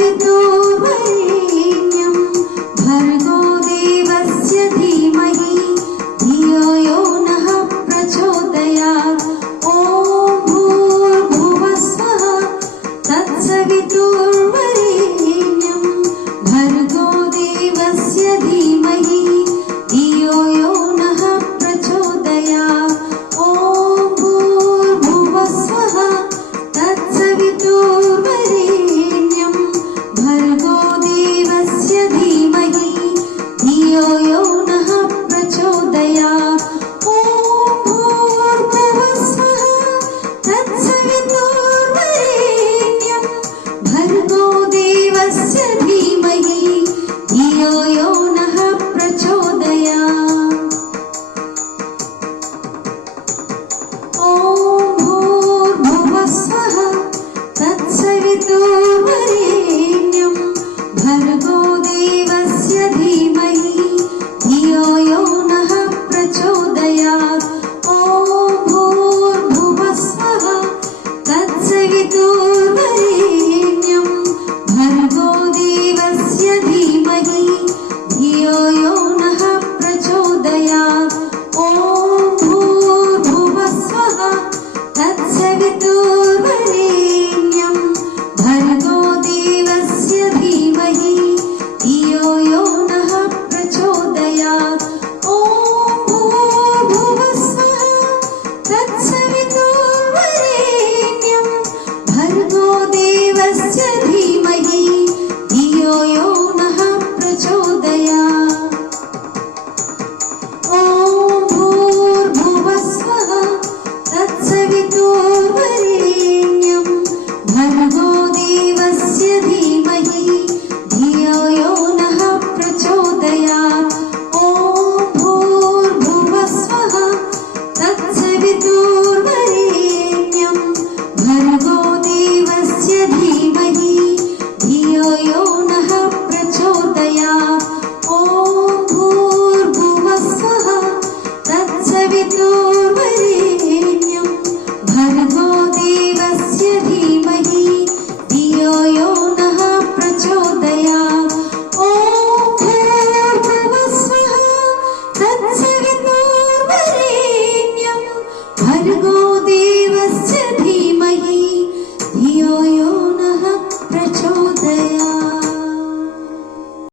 तत्सवितुर्वरेण्यं भर्गो देवस्य धीमहि धियो यो नः प्रचोदयात्। ॐ भूर्भुवः स्वः तत्सवितुर्वरेण्यं भर्गो देवस्य धीमहि धियो यो नः प्रचोदयात्। ॐ भूर्भुवः स्वः तत्सवितुर्वरेण्यं भर्गो देवस्य धीमहि धियो यो नः प्रचोदयात्। ॐ भूर्भुवः स्वः तत्सवितुर्वरेण्यं भर्गो देवस्य धीमहि धियो यो नः प्रचोदयात्। ॐ भूर्भुवः स्वः तत्सवितुर्वरेण्यं भर्गो देवस्य धीमहि धियो यो नः प्रचोदयात्। ॐ भूर्भुवः स्वः तत्सवितुर्वरेण्यं भर्गो देवस्य धीमहि धियो यो नः प्रचोदयात्। ॐ भूर्भुवः स्वः तत्सवितुर्वरेण्यं भर्गो देवस्य धीमहि धियो यो नः प्रचोदयात्। ॐ भूर्भुवः स्वः तत्सवितुर्वरेण्यं भर्गो देवस्य धीमहि धियो यो नः प्रचोदयात्। ॐ भूर्भुवः स्वः तत्सवितुर्वरेण्यं